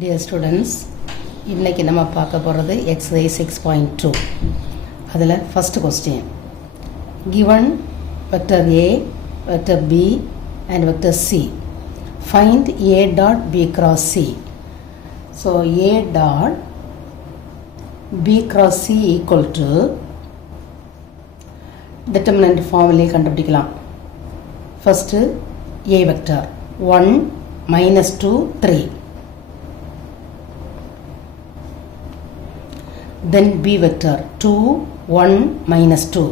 Dear students, இன்னைக்கு நம்ம பார்க்க போகிறது exercise 6.2. அதில் first question. Given vector A, vector B and vector C. Find A dot B cross C. So A dot B cross C equal to determinant formula கண்டுபிடிக்கலாம். First A vector 1 minus 2 3. Then B vector 2 1 minus 2.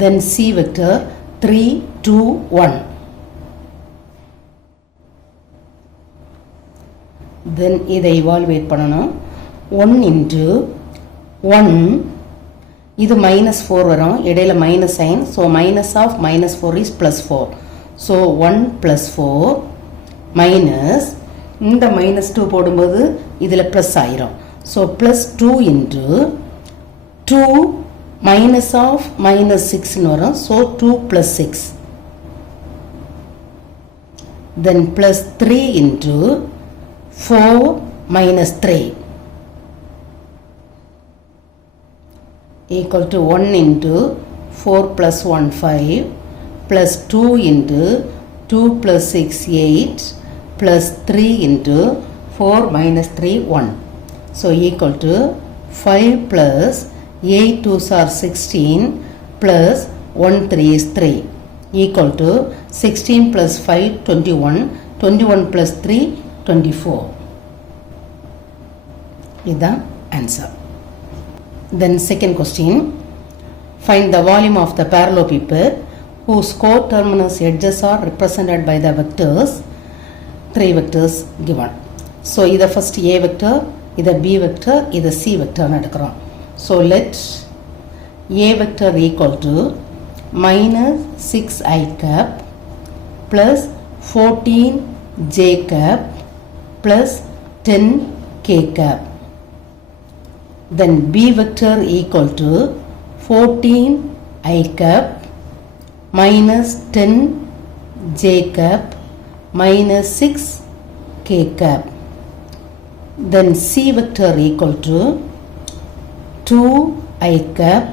Then C vector 3 2 1. Then இதை evaluate பண்ணணும். 1 into 1 இது minus 4 வரும், இடையில minus sign, so minus of minus 4 is plus 4. So 1 plus 4 minus இந்த minus 2 போடும்போது இதில் plus ஆயிரும். So plus 2 into 2 minus of minus 6 வரும், so 2 plus 6. Then plus 3 into 4 minus 3 equal to 1 into 4 plus 1 5 plus 2 into 2 plus 6 8 plus 3 into 4 minus 3 1. So equal to 5 plus 8 2s are 16 plus 1 3 is 3 equal to 16 plus 5 21 21 plus 3 24. Is the answer. Then second question, find the volume of the parallelepiped whose coterminous edges are represented by the vectors, three vectors given. So either first A vector, either B vector, either C vector எடுக்கிறோம். So let A vector equal to minus 6i cap plus 14j cap plus 10k cap. Then B vector equal to 14i cap minus 10j cap minus 6k cap. Then C vector equal to 2i cap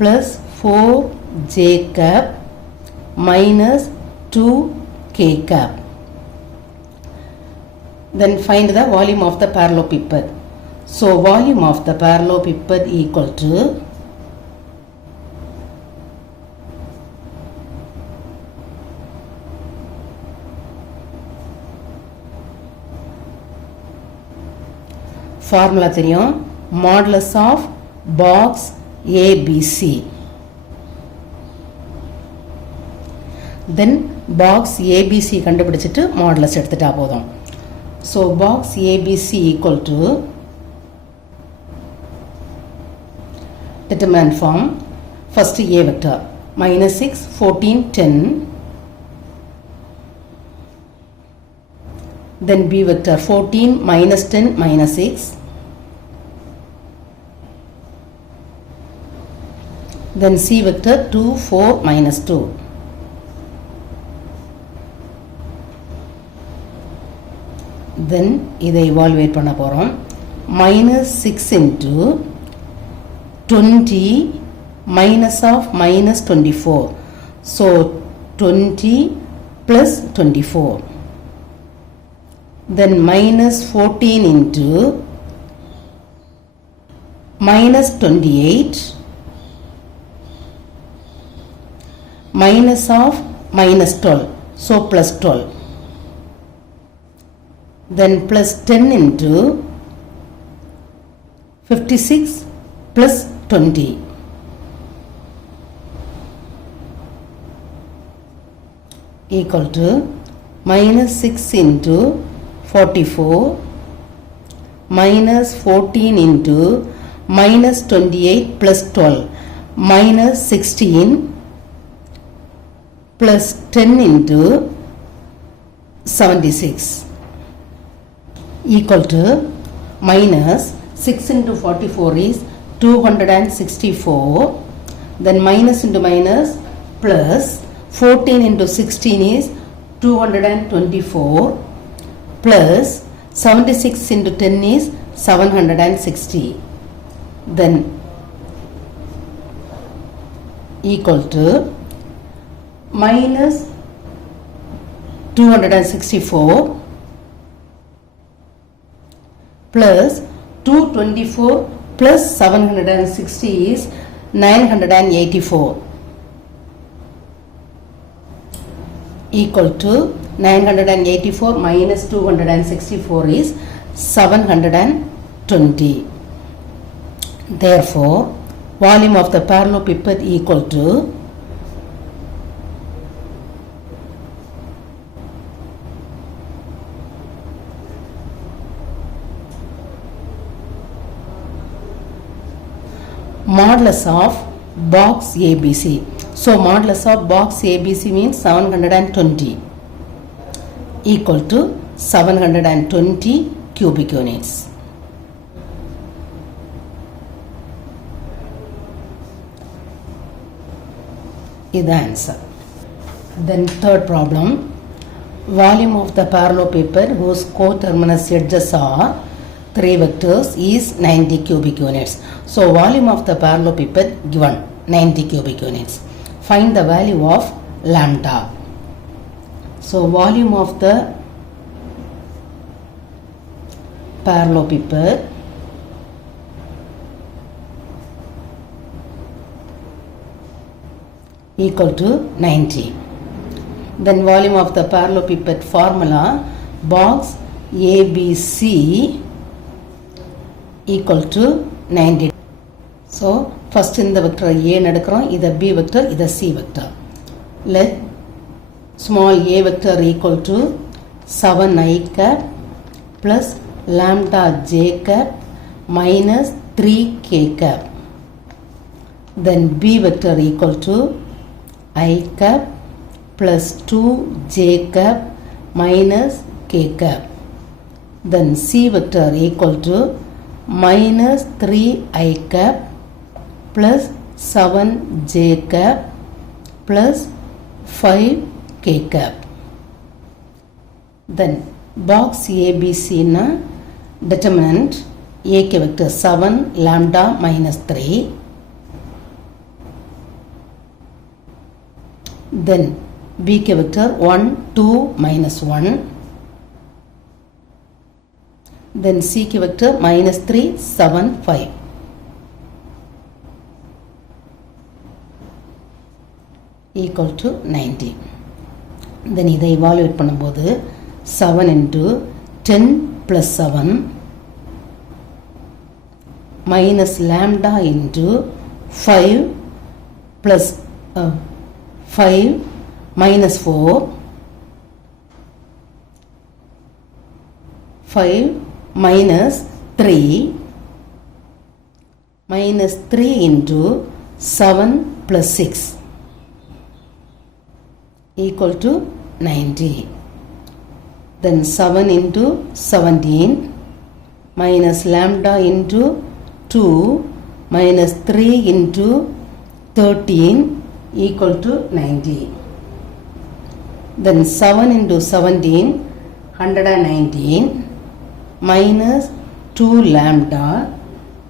plus 4j cap minus 2k cap. Then find the volume of the parallelepiped. So volume of the parallelepiped equal to formula தெரியும், modulus of box ABC. Then box ABC கண்டுபிடிச்சிட்டு modulus எடுத்துட்டா போதும். So box ABC equal to determinant form. First A vector minus 6 14 10. Then B vector 14 minus 10 minus 6. Then C vector 2 4 minus 2. Then இதை evaluate பண்ண போறோம். Minus 6 into 20 minus of minus 24. So 20 plus 24. Then minus 14 into minus 28 minus of minus 12. So plus 12. Then plus 10 into 56 plus 20 equal to minus 6 into 44 minus 14 into minus 28 plus 12 minus 16 plus 10 into 76 equal to minus 6 into 44 is 264. Then minus into minus plus 14 into 16 is 224 plus 76 into 10 is 760. Then equal to minus 264 plus 224 plus 760 is 984 equal to 984 minus 264 is 720. Therefore, volume of the parallelepiped equal to modulus of box ABC. So modulus of box ABC means 720 equal to 720 cubic units. Is the answer. Then third problem, volume of the parallelepiped whose coterminous edges are 3 vectors is 90 cubic units. So volume of the parallelepiped given 90 cubic units. Find the value of lambda. So volume of the parallelepiped equal to 90. Then volume of the parallelepiped formula, box ABC equal to 90. So first in the vector A நடக்கிறோம், இத B vector, இத C vector. Let small a vector equal to 7i cap plus lambda j cap minus 3k cap. Then B vector equal to I cap plus 2j cap minus k cap. Then C vector equal to minus 3i cap plus 7j cap plus 5k cap. Then box ABC na determinant A k vector 7 lambda minus 3. Then B k vector 1 2 minus 1. Then C k vector minus 3 7 5 equal to 90. Then இதை evaluate பண்ணும்போது 7 into 10 plus 7 minus lambda into 5 plus 5 minus 4 5 minus 3 minus 3 into 7 plus 6 equal to 90. Then 7 into 17 minus lambda into 2 minus 3 into 13 equal to 90. Then 7 into 17 119 minus 2 lambda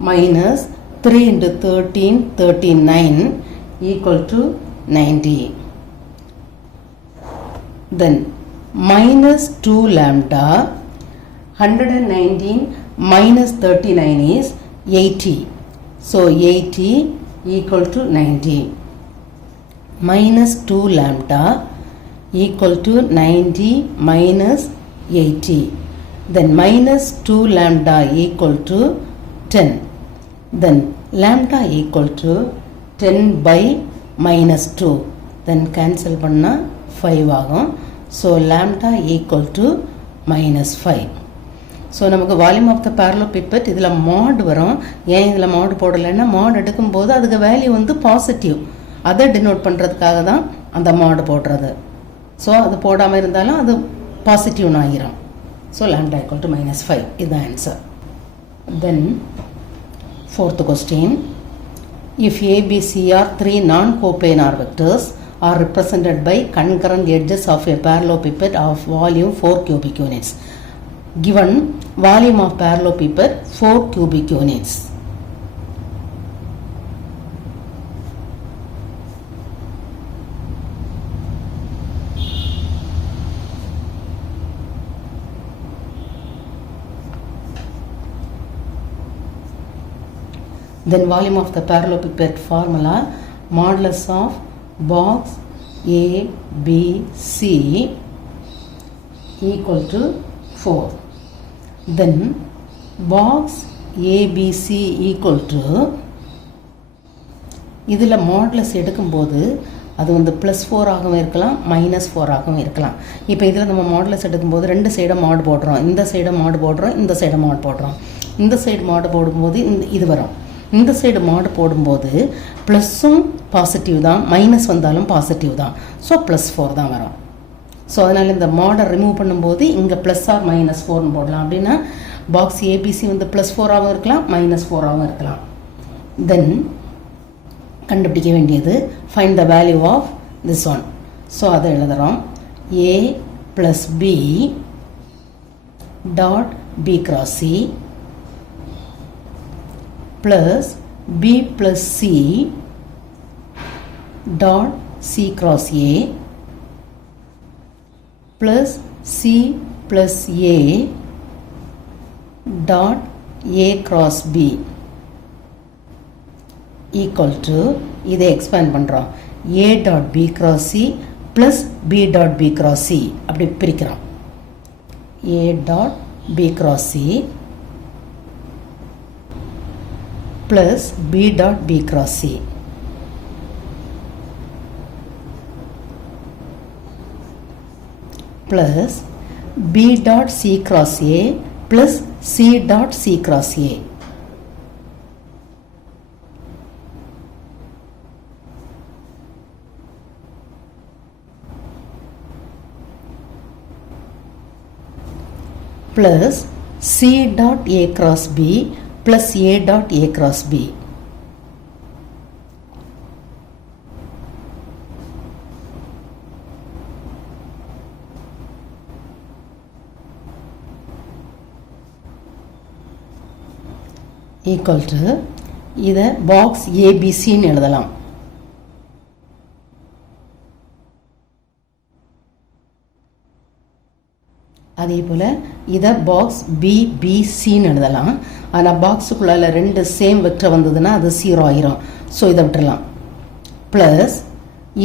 minus 3 into 13 39 equal to 90. Then minus 2 lambda 119 minus 39 is 80. So 80 equal to 90. Minus 2 lambda equal to 90 minus 80. Then minus 2 lambda equal to 10. Then lambda equal to 10 by minus 2. Then cancel பண்ணா 5 ஆகும். So lambda equal to minus 5. So நமக்கு volume of the parallelepiped இதில் mod வரும். ஏன் இதில் mod போடலைன்னா mod எடுக்கும்போது அதுக்கு வேல்யூ வந்து பாசிட்டிவ், அதை டினோட் பண்ணுறதுக்காக தான் அந்த mod போடுறது. ஸோ அது போடாமல் இருந்தாலும் அது பாசிட்டிவ்னு ஆகிரும். So lambda equal to minus 5 இதுதான் answer. Then fourth question, if A, B, C are three non-coplanar vectors are represented by concurrent edges of a parallelepiped of volume 4 cubic units. Given volume of parallelepiped 4 cubic units. Then volume of the parallelepiped formula, modulus of box A, B, C equal to 4. Then box A, B, C equal to, இதில் மாடுலஸ் எடுக்கும்போது அது வந்து +4 ஆகவும் இருக்கலாம் -4 ஆகவும் இருக்கலாம். இப்போ இதில் நம்ம மாடுலஸ் எடுக்கும்போது ரெண்டு சைடை மாடு போடுறோம், இந்த சைடை மாடு போடுறோம், இந்த சைடை மாடு போடுறோம். இந்த சைடு மாடு போடும்போது இது வரும், இந்த சைடு மாடு போடும்போது ப்ளஸ்ஸும் பாசிட்டிவ் தான், மைனஸ் வந்தாலும் பாசிட்டிவ் தான். ஸோ +4 தான் வரும். ஸோ அதனால் இந்த மாடை ரிமூவ் பண்ணும்போது இங்கே +or -4ன்னு போடலாம். அப்படின்னா பாக்ஸ் ஏபிசி வந்து +4 ஆகவும் இருக்கலாம், -4 ஆகவும் இருக்கலாம். தென் கண்டுபிடிக்க வேண்டியது find the value of this one. So அதை எழுதுகிறோம். A + B dot B cross C plus B plus C dot C cross A plus C plus A dot A cross B equal to, இதை expand பண்ணுறோம், A dot B cross C plus B dot B cross C அப்படி பிரிக்கிறோம். A dot B cross C plus B dot B cross C plus B dot C cross A plus C dot C cross A plus C dot A cross B plus A dot A cross B equal to, இதை பாக்ஸ் ஏபிசின்னு எழுதலாம். அதே போல் இதை பாக்ஸ் பிபிசின்னு எழுதலாம். ஆனால் பாக்ஸுக்குள்ளால் ரெண்டு சேம் வெக்டர் வந்ததுன்னா அது 0 ஆயிரும். ஸோ இதை விட்டுடலாம். ப்ளஸ்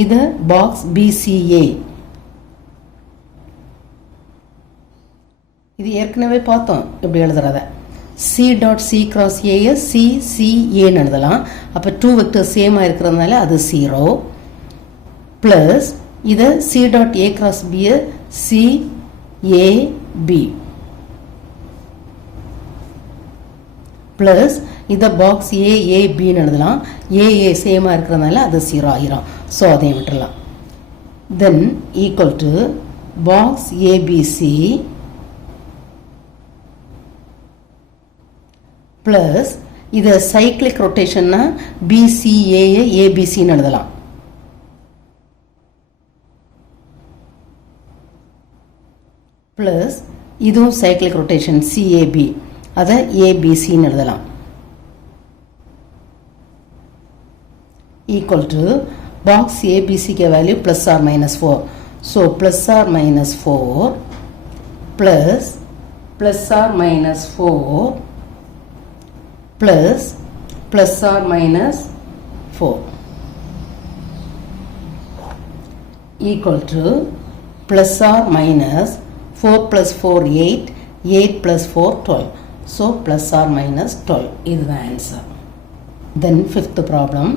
இதை பாக்ஸ் பிசிஏ, இது ஏற்கனவே பார்த்தோம் எப்படி எழுதுறத. சி டாட் சி கிராஸ் ஏயை சிசிஏன்னு எழுதலாம். அப்போ 2 வெக்டர் சேமாக இருக்கிறதுனால அது 0. ப்ளஸ் இதை சி டாட் ஏ கிராஸ் பியை CAB ப்ளஸ் இதை பாக்ஸ் AABன்னு எழுதலாம். AA சேமாக இருக்கிறதுனால அது 0 ஆகிரும். ஸோ அதையும் விட்டுடலாம். Then equal to box ABC plus இதை சைக்ளிக் ரொட்டேஷன்னா BCAயை ABCன்னு எழுதலாம். ப்ளஸ் இதுவும் சைக்ளிக் ரொட்டேஷன் CAB, அதை ABCன்னு எழுதலாம். ஈக்குவல் டு பாக்ஸ் ABCக்கு value +or -4. So +or -4 plus +or -4 plus +or -4 equal to +or -4 plus 4 8, 8 plus 4 12. So +or -12. இதுதான் answer. Then fifth problem,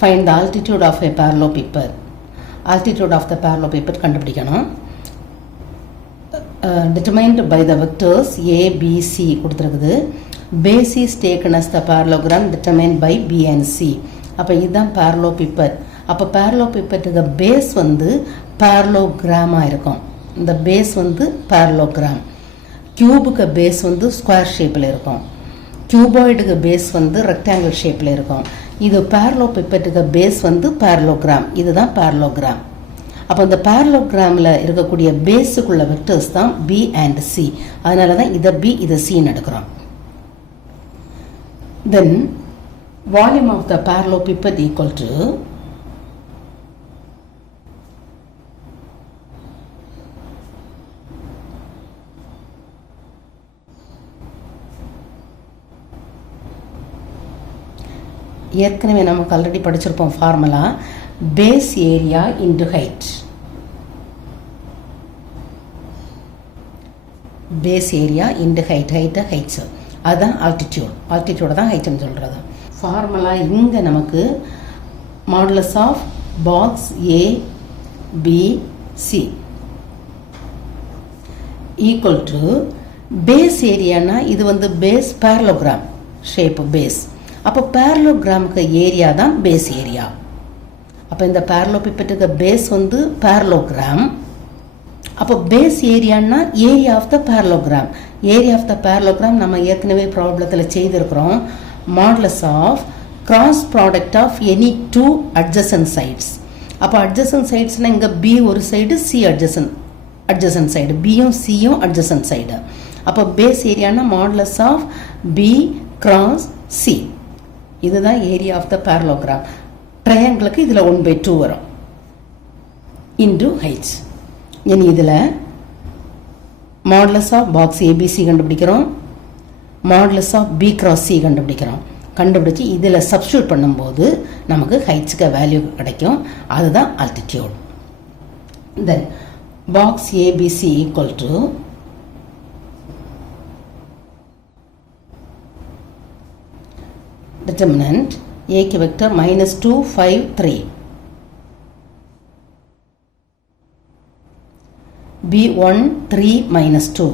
find the altitude of a parallelepiped. Altitude of the parallelepiped கண்டுபிடிக்கணும். Determined by the vectors A, B, C கொடுத்துருக்குது. Base is taken as the parallelogram determined by B and C. அப்போ இதுதான் parallelepiped. அப்போ parallelepipedக்கு base வந்து parallelogram-ஆக இருக்கும். இந்த பேஸ் வந்து parallelogram. கியூபுக்கு பேஸ் வந்து ஸ்கொயர் ஷேப்பில் இருக்கும். கியூபாய்டுக்கு பேஸ் வந்து ரெக்டாங்கிள் ஷேப்பில் இருக்கும். இது parallelopipedக்கு பேஸ் வந்து parallelogram. இதுதான் parallelogram. அப்போ இந்த parallelogramல இருக்கக்கூடிய பேஸுக்குள்ள வெக்டர்ஸ் தான் B and C. அதனால தான் இதை B இதை C எடுக்கிறோம். Then volume of the parallelepiped equal to ஏற்கனவே நமக்கு ஆல்ரெடி படிச்சிருப்போம் formula base area into height. Base area into height, heights அதுதான் ஆல்டிடியூட் தான் ஹைட்னு சொல்கிறது. ஃபார்முலா இங்கே நமக்கு modulus of box A B C equal to base ஏரியானா இது வந்து பேஸ் parallelogram ஷேப் பேஸ். அப்போ parallelogram ஏரியா தான் பேஸ் ஏரியா. அப்போ இந்த parallelepipedக்கு பேஸ் வந்து parallelogram. அப்போ பேஸ் ஏரியான்னா area of the parallelogram. Area of the parallelogram நம்ம ஏற்கனவே ப்ராப்ளத்தில் செய்திருக்கிறோம். Modulus of cross product of any two adjacent sides. அப்போ அட்ஜசன்ட் சைட்ஸ்னால் இங்கே பி ஒரு சைடு சி அட்ஜசன்ட் சைடு, பியும் சியும் அட்ஜசன்ட் சைடு. அப்போ பேஸ் ஏரியானா modulus of B cross C. இதுதான் ஏரியா ஆஃப் த parallelogram. ட்ரையாங்கிளுக்கு இதில் 1/2 வரும் இன்டு ஹைட்ஸ். இனி இதில் மாடுலஸ் ஆஃப் பாக்ஸ் ஏபிசி கண்டுபிடிக்கிறோம், modulus of B cross C கண்டுபிடிச்சி இதில் சப்ஸ்டியூட் பண்ணும்போது நமக்கு ஹைட்ஸுக்கு வேல்யூ கிடைக்கும். அதுதான் altitude. Then box ABC equal to determinant A க்கு vector -2 5 3, B 1 3 -2,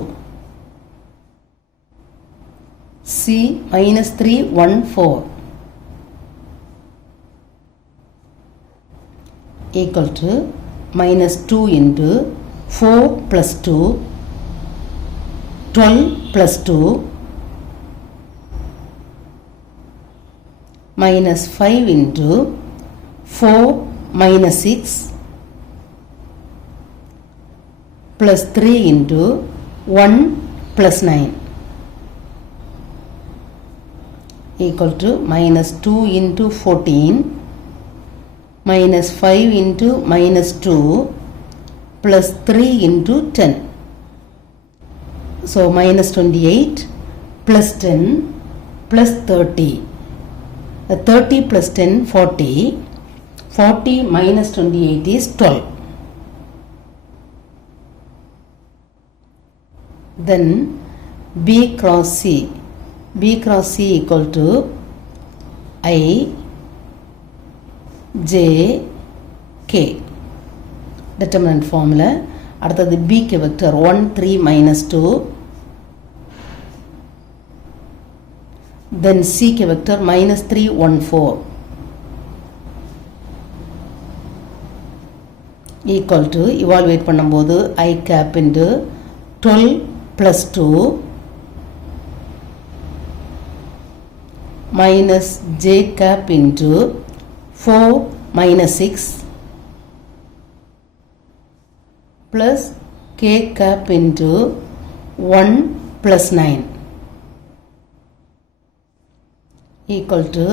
C -3 1 4 equal to -2 into 4 plus 2 12 plus 2 minus 5 into 4 minus 6 plus 3 into 1 plus 9 equal to minus 2 into 14 minus 5 into minus 2 plus 3 into 10. So minus 28 plus 10 plus 30. 30 plus 10 40. 40 minus 28 is 12. Then B cross C. B cross C equal to I J K. Determinant formula. அடுத்தது B க்கு வெக்டர் 1 3 minus 2. Then C க்கு வெக்டர் -3 1 4 equal to evaluate பண்ணும்போது I cap into 12 plus 2 minus J cap into 4 minus 6 plus K cap into 1 plus 9 equal to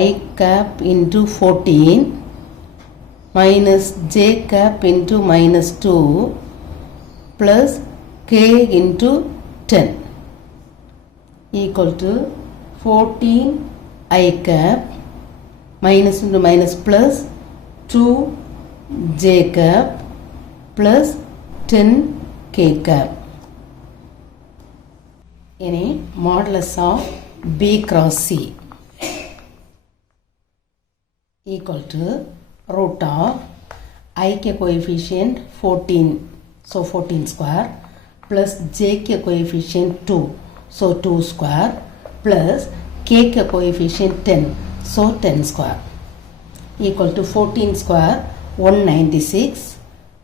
I cap into 14 minus J cap into minus 2 plus K into 10 equal to 14 I cap minus into minus plus 2 J cap plus 10 K cap. Any modulus of B cross C equal to root of I k coefficient 14, so 14 square, plus J k coefficient 2, so 2 square, plus K k coefficient 10, so 10 square, equal to 14 square 196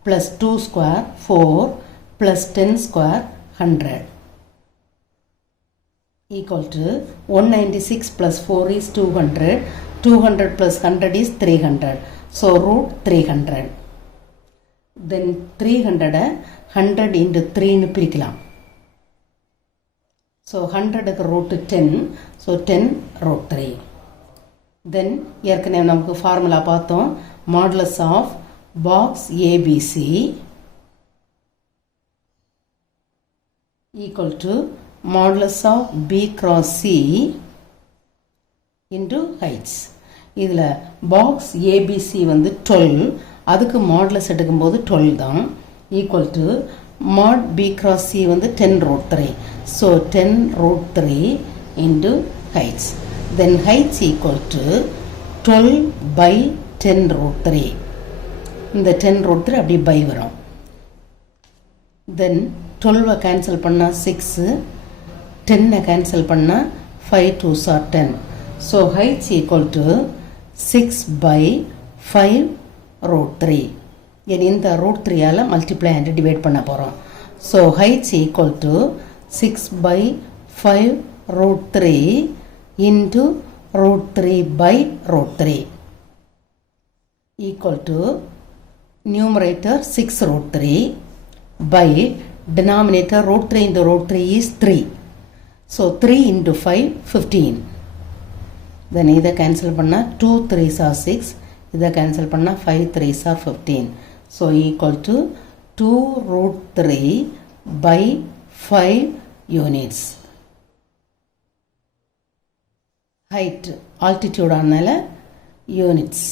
plus 2 square 4 plus 10 square 100 equal to 196 plus 4 is 200. 200 plus 100 is 300. So root 300. Then 300 100 into 3 னு பிரிக்கலாம். So 100 root 10. So 10 root 3. Then ஏற்கனவே நமக்கு ஃபார்முலா பார்த்தோம். Modulus of box ABC equal to modulus of B cross C into heights. இதில் box ABC வந்து 12, அதுக்கு modulus எடுக்கும்போது 12 தான், equal to mod B cross C வந்து 10 root 3. So 10 root 3 into heights. Then heights equal to 12 by 10 root 3. இந்த 10 root 3 அப்படி by வரும். Then 12 cancel பண்ணா 6, 10 cancel பண்ணா 5 2s are 10. So heights equal to 6 by 5 root 3. இந்த root 3 ஆல multiply and divide பண்ண போறோம். So heights equal to 6 by 5 root 3 into root 3 by root 3 equal to numerator 6 root 3 by denominator root 3 into root 3 is 3. So 3 into 5 15. Then இதை cancel பண்ணா 2 3s are 6. இதை cancel பண்ணா 5 3s are 15. So equal to 2 root 3 by 5 units. Height altitude ஆனால units.